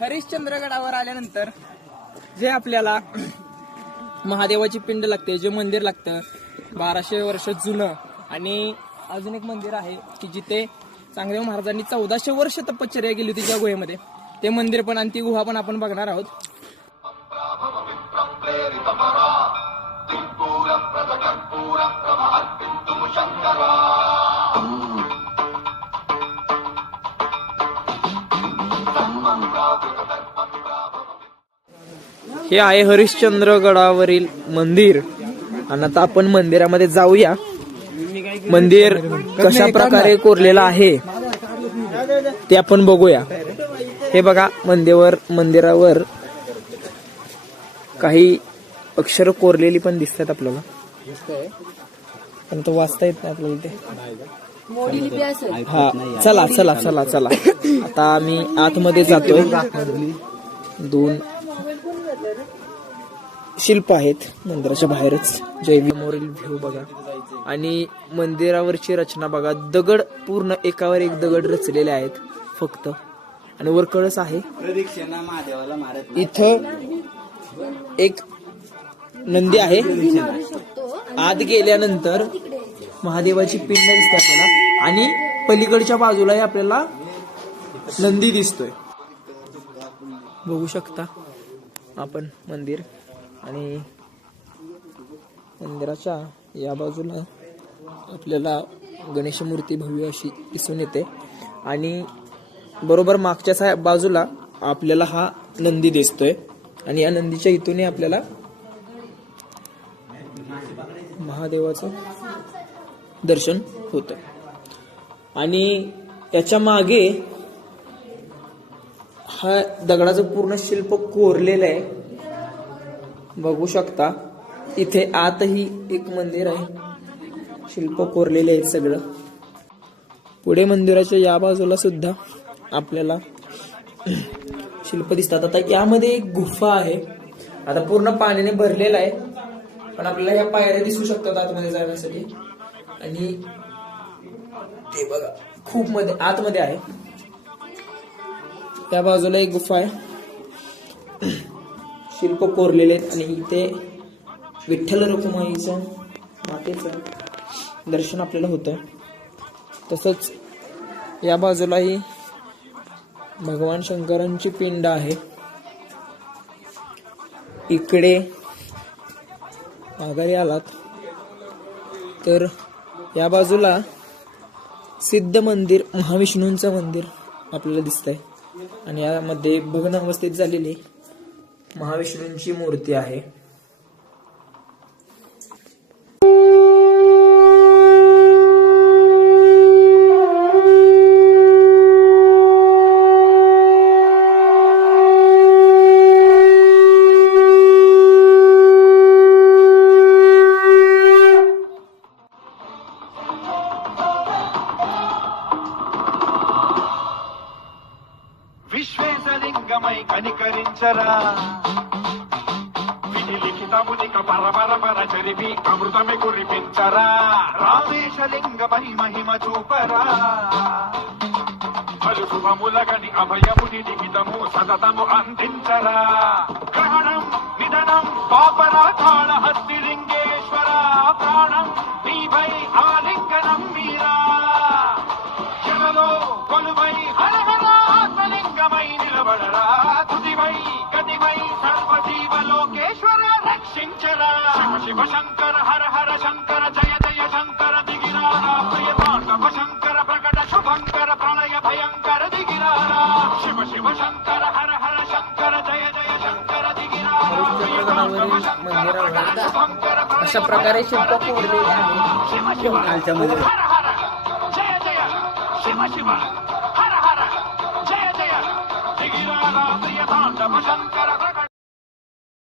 हरिश्चंद्रगडावर आल्यानंतर जे आपल्याला महादेवाची पिंड लागते, जे मंदिर लागतं 1200 वर्ष जुनं, आणि अजून एक मंदिर आहे की जिथे चांगदेव महाराजांनी 1400 वर्ष तपश्चर्या केली होती ज्या गुहेमध्ये, ते मंदिर पण आणि ती गुहा पण आपण बघणार आहोत. हे आहे हरिश्चंद्रगडावरील मंदिर आणि आता आपण मंदिरामध्ये जाऊया. मंदिर कशा प्रकारे कोरलेलं आहे ते आपण बघूया. हे बघा, मंदिरावर काही अक्षर कोरलेली पण दिसतात आपल्याला, पण तो वाचता येत नाही आपल्याला ते. हा, चला चला चला चला आता आम्ही आतमध्ये जातोय. 2 शिल्प आहेत मंदिराच्या बाहेरच. जैविमोरील व्ह्यू बघा आणि मंदिरावरची रचना बघा. दगड पूर्ण एकावर एक दगड रचलेले आहेत फक्त, आणि वर कळस आहे. इथं एक नंदी आहे. आत गेल्यानंतर महादेवाची पिंड दिसते आपल्याला, आणि पलीकडच्या बाजूलाही आपल्याला नंदी दिसतोय. बघू शकता आपण मंदिर, आणि मंदिराच्या या बाजूला आपल्याला गणेश मूर्ती भव्य अशी दिसून येते, आणि बरोबर मागच्या बाजूला आपल्याला हा नंदी दिसतोय, आणि या नंदीच्या इथूनही आपल्याला महादेवाचं दर्शन होतं. आणि याच्या मागे हा दगडाचं पूर्ण शिल्प कोरलेलं आहे, बघू शकता. इथे आतही एक मंदिर आहे, शिल्प कोरलेले आहेत सगळं. पुढे मंदिराच्या या बाजूला सुद्धा आपल्याला शिल्प दिसतात. आता यामध्ये एक गुफा आहे, आता पूर्ण पाण्याने भरलेला आहे, पण आपल्याला या पायऱ्या दिसू शकतात आतमध्ये जाण्यासाठी. आणि ते बघा खूप आतमध्ये आहे. त्या बाजूला एक गुफा आहे, शिल्प कोरलेले आहेत, आणि इथे विठ्ठल रखुमाईचं मातेचं दर्शन आपल्याला होतं. तसंच या बाजूलाही भगवान शंकरांची पिंड आहे. इकडे माघारी आलात तर या बाजूला सिद्ध मंदिर, महाविष्णूंचं मंदिर आपल्याला दिसतंय, आणि यामध्ये भग्न अवस्थेत झालेली महाविष्णूंची मूर्ती आहे. విశ్వేశలింగమై కనికరించరా విధి లిఖితమునిక పరపర చరిపి అమృతమే కురిపించరా రామేశలింగమై మహిమ చూపరా పలు శుభములగని అభయముని లిఖితము సతతము అందించరా గ్రహణం నిధనం పాపరాధాళ హస్తిలింగేశ్వర ప్రాణం నీవై ఆలింగనం మీరా జనలో కొలువై హరహరా ఆత్మలింగమై నిలబడరా తుదివై గతివై సర్వజీవలోకేశ్వర రక్షించరా శివ శివ శంకర హర హర శంకర జయ జయ శంకర దిగిరారా ప్రియ తాండవ శంకర ప్రకట శుభంకర ప్రళయ భయంకర దిగిరారా శివ శివ శంకర హర హర శంకర జయ జయ శంకర దిగిరారా ప్రియ తాండవ శంకర ప్రకట శుభంకర अशा प्रकारे शिल्प कोरलेले आहे. శివ శివ హర హర జయ జయ శివ శివ